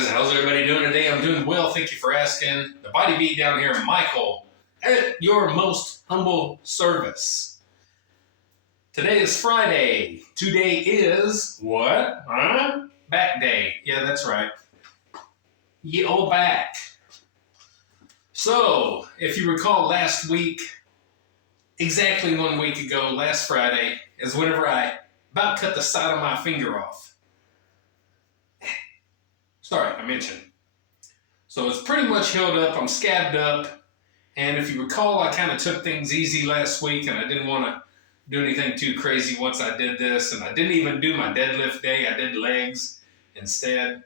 guys, how's everybody doing today? I'm doing well, thank you for asking. The Body Beat down here, Michael, at your most humble service. Today is Friday. Today is what? Huh? Back day. Yeah, that's right. Ye old back. So, if you recall last week, exactly 1 week ago, last Friday, is whenever I about cut the side of my finger off. Sorry, I mentioned. So it's pretty much healed up. I'm scabbed up. And if you recall, I kind of took things easy last week and I didn't want to do anything too crazy once I did this. And I didn't even do my deadlift day. I did legs instead.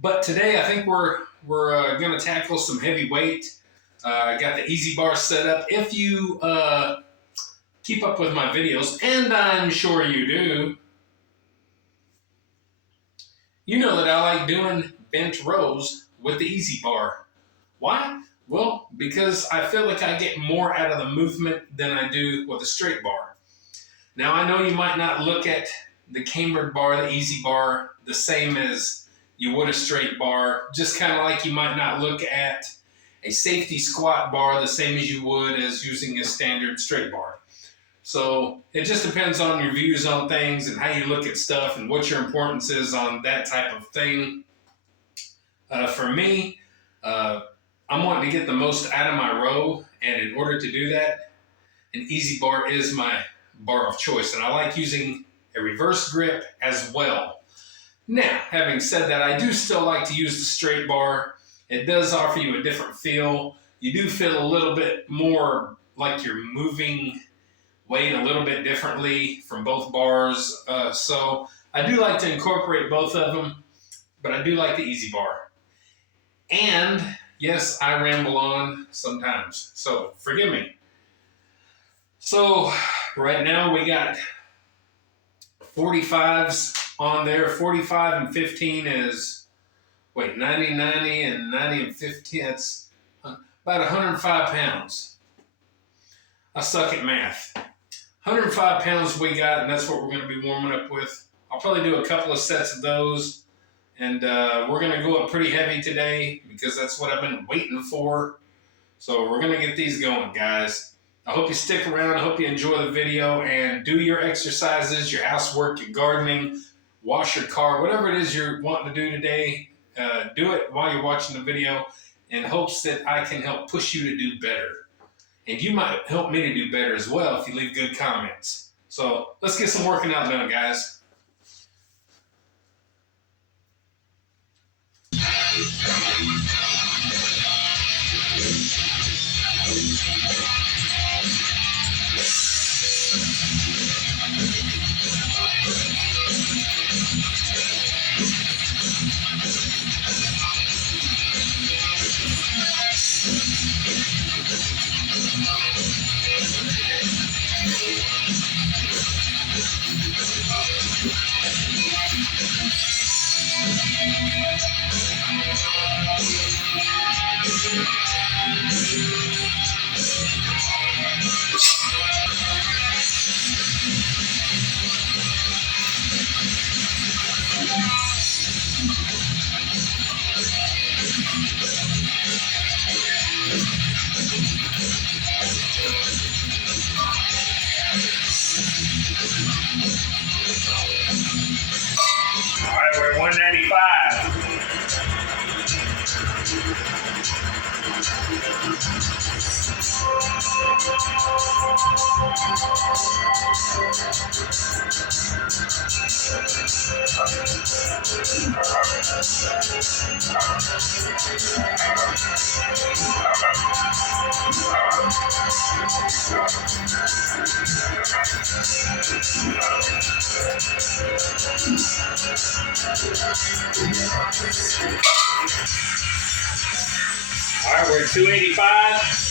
But today I think we're going to tackle some heavy weight. I got the Easy Bar set up. If you keep up with my videos, and I'm sure you do, you know that I like doing bench rows with the Easy Bar. Why? Well, because I feel like I get more out of the movement than I do with a straight bar. Now, I know you might not look at the cambered bar, the Easy Bar, the same as you would a straight bar, just kind of like you might not look at a safety squat bar the same as you would as using a standard straight bar. So it just depends on your views on things and how you look at stuff and what your importance is on that type of thing. For me, I'm wanting to get the most out of my row, and in order to do that, an Easy Bar is my bar of choice. And I like using a reverse grip as well. Now, having said that, I do still like to use the straight bar. It does offer you a different feel. You do feel a little bit more like you're moving weight a little bit differently from both bars. So I do like to incorporate both of them, but I do like the Easy Bar. And yes, I ramble on sometimes, so forgive me. So right now we got 45s on there. 45 and 15 is, 90, 90, and 90 and 15, that's about 105 pounds. I suck at math. 105 pounds we got, and that's what we're going to be warming up with. I'll probably do a couple of sets of those, and we're going to go up pretty heavy today because that's what I've been waiting for. So we're going to get these going, guys. I hope you stick around. I hope you enjoy the video and do your exercises, your housework, your gardening, wash your car, whatever it is you're wanting to do today. Do it while you're watching the video in hopes that I can help push you to do better. And you might help me to do better as well if you leave good comments. So let's get some working out done, guys. All right, we're at 195. All right, we're at 285.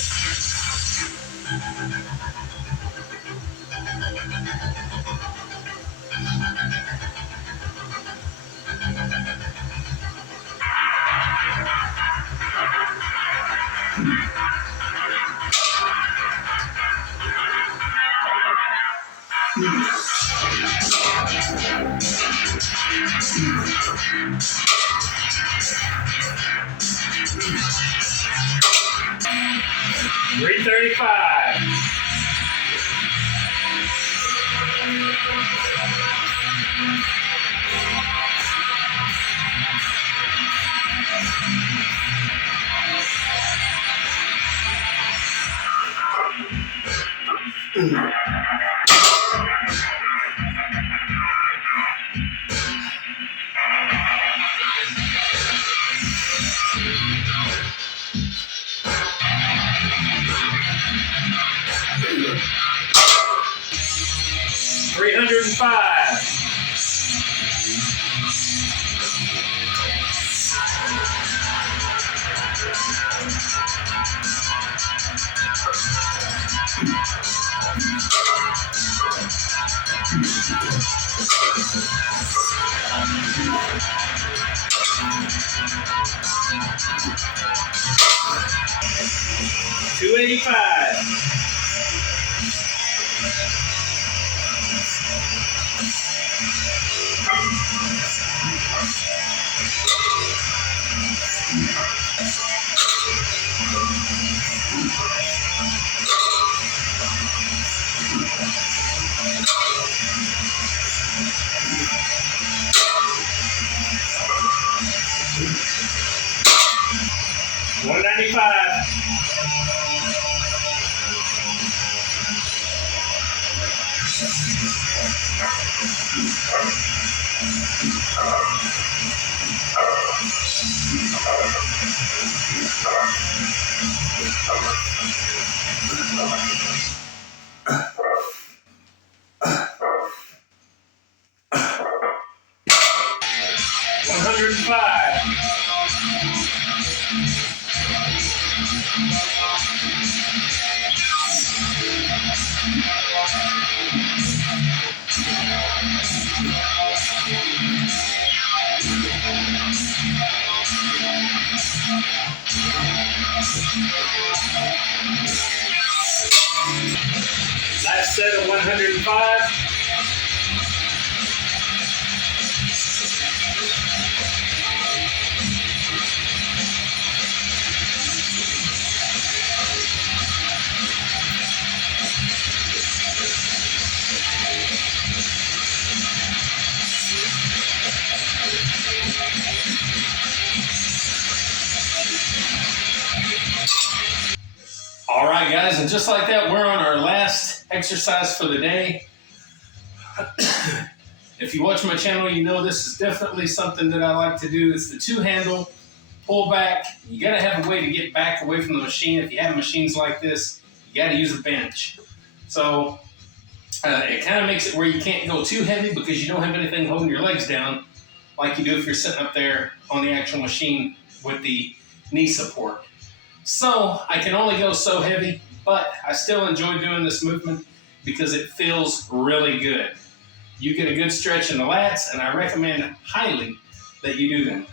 335. 305. 285. 195. 105. Last set of 105. All right, guys, and just like that, we're on our last exercise for the day. If you watch my channel, you know this is definitely something that I like to do. It's the two-handle pull back. You got to have a way to get back away from the machine. If you have machines like this, you got to use a bench. So it kind of makes it where you can't go too heavy because you don't have anything holding your legs down like you do if you're sitting up there on the actual machine with the knee support. So I can only go so heavy, but I still enjoy doing this movement because it feels really good. You get a good stretch in the lats, and I recommend highly that you do them.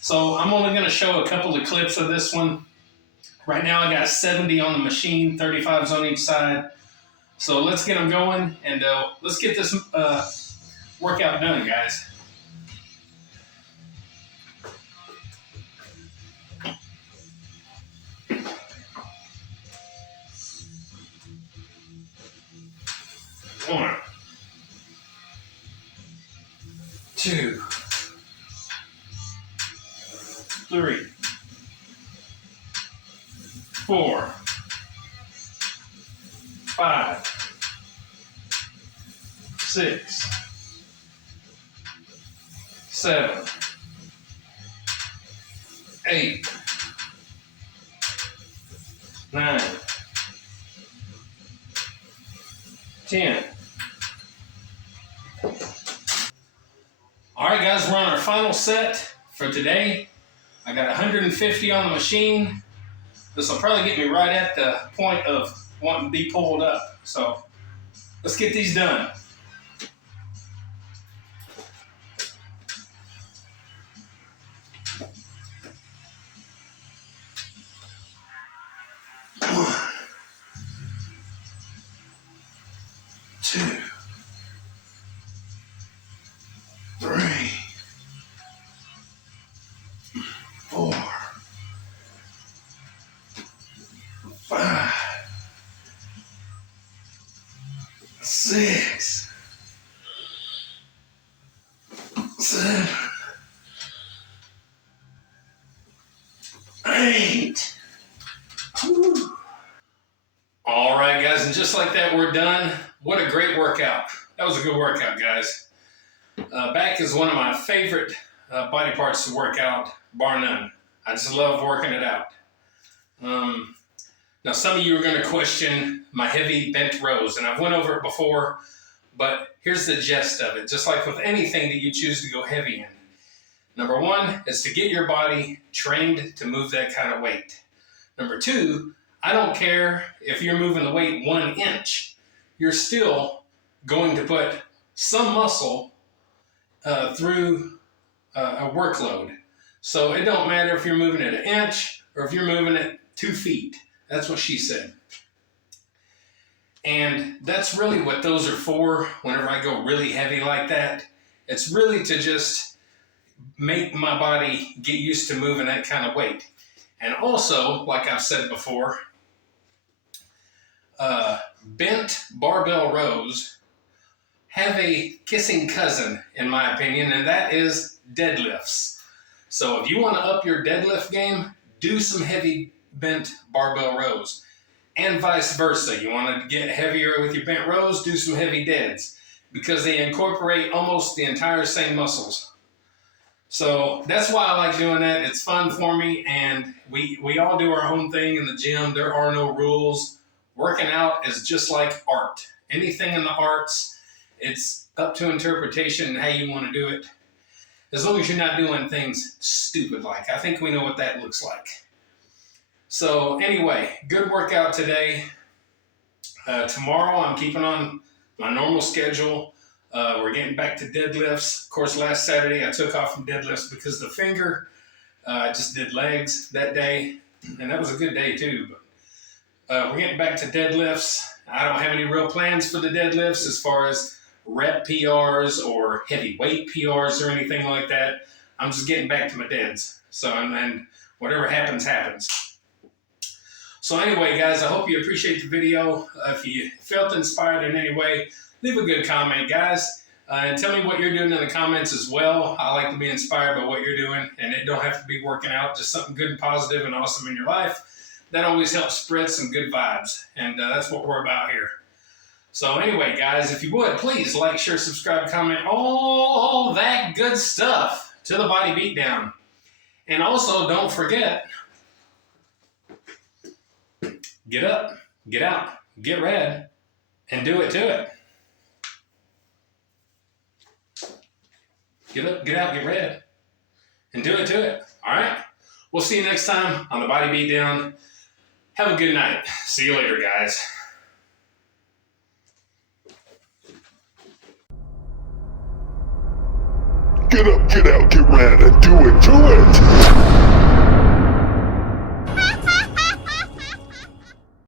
So I'm only going to show a couple of clips of this one. Right now I got 70 on the machine, 35s on each side. So let's get them going, and let's get this workout done, guys. One, two, three, 4, 5, 6, 7, 8, 9, 10. All right, guys, we're on our final set for today. I got 150 on the machine. This will probably get me right at the point of wanting to be pulled up. So let's get these done. One, 2, 3, 4, 6, 7, 8. Woo. All right, guys, and just like that, we're done. What a great workout. That was a good workout, guys. Back is one of my favorite body parts to work out, bar none. I just love working it out. Now, some of you are going to question my heavy bent rows, and I've went over it before, but here's the gist of it. Just like with anything that you choose to go heavy in. Number one is to get your body trained to move that kind of weight. Number two, I don't care if you're moving the weight 1 inch, you're still going to put some muscle through a workload. So it don't matter if you're moving it 1 inch or if you're moving it 2 feet. That's what she said. And that's really what those are for whenever I go really heavy like that. It's really to just make my body get used to moving that kind of weight. And also, like I've said before, bent barbell rows have a kissing cousin, in my opinion, and that is deadlifts. So if you want to up your deadlift game, do some heavy bent barbell rows. And vice versa. You want to get heavier with your bent rows, do some heavy deads, because they incorporate almost the entire same muscles. So that's why I like doing that. It's fun for me, and we all do our own thing in the gym. There are no rules. Working out is just like art. Anything in the arts, it's up to interpretation and how you want to do it. As long as you're not doing things stupid like. I think we know what that looks like. So anyway, good workout today. Tomorrow I'm keeping on my normal schedule. We're getting back to deadlifts. Of course, last Saturday I took off from deadlifts because of the finger. I just did legs that day, and that was a good day too. But we're getting back to deadlifts. I don't have any real plans for the deadlifts as far as rep PRs or heavy weight PRs or anything like that. I'm just getting back to my deads. So, and whatever happens, happens. So anyway, guys, I hope you appreciate the video. If you felt inspired in any way, leave a good comment, guys. And tell me what you're doing in the comments as well. I like to be inspired by what you're doing, and it don't have to be working out, just something good and positive and awesome in your life. That always helps spread some good vibes, and that's what we're about here. So anyway, guys, if you would, please like, share, subscribe, comment, all that good stuff to the Body Beatdown. And also, don't forget, get up, get out, get red, and do it to it. Get up, get out, get red, and do it to it. All right? We'll see you next time on the Body Beatdown. Have a good night. See you later, guys. Get up, get out, get red, and do it to it!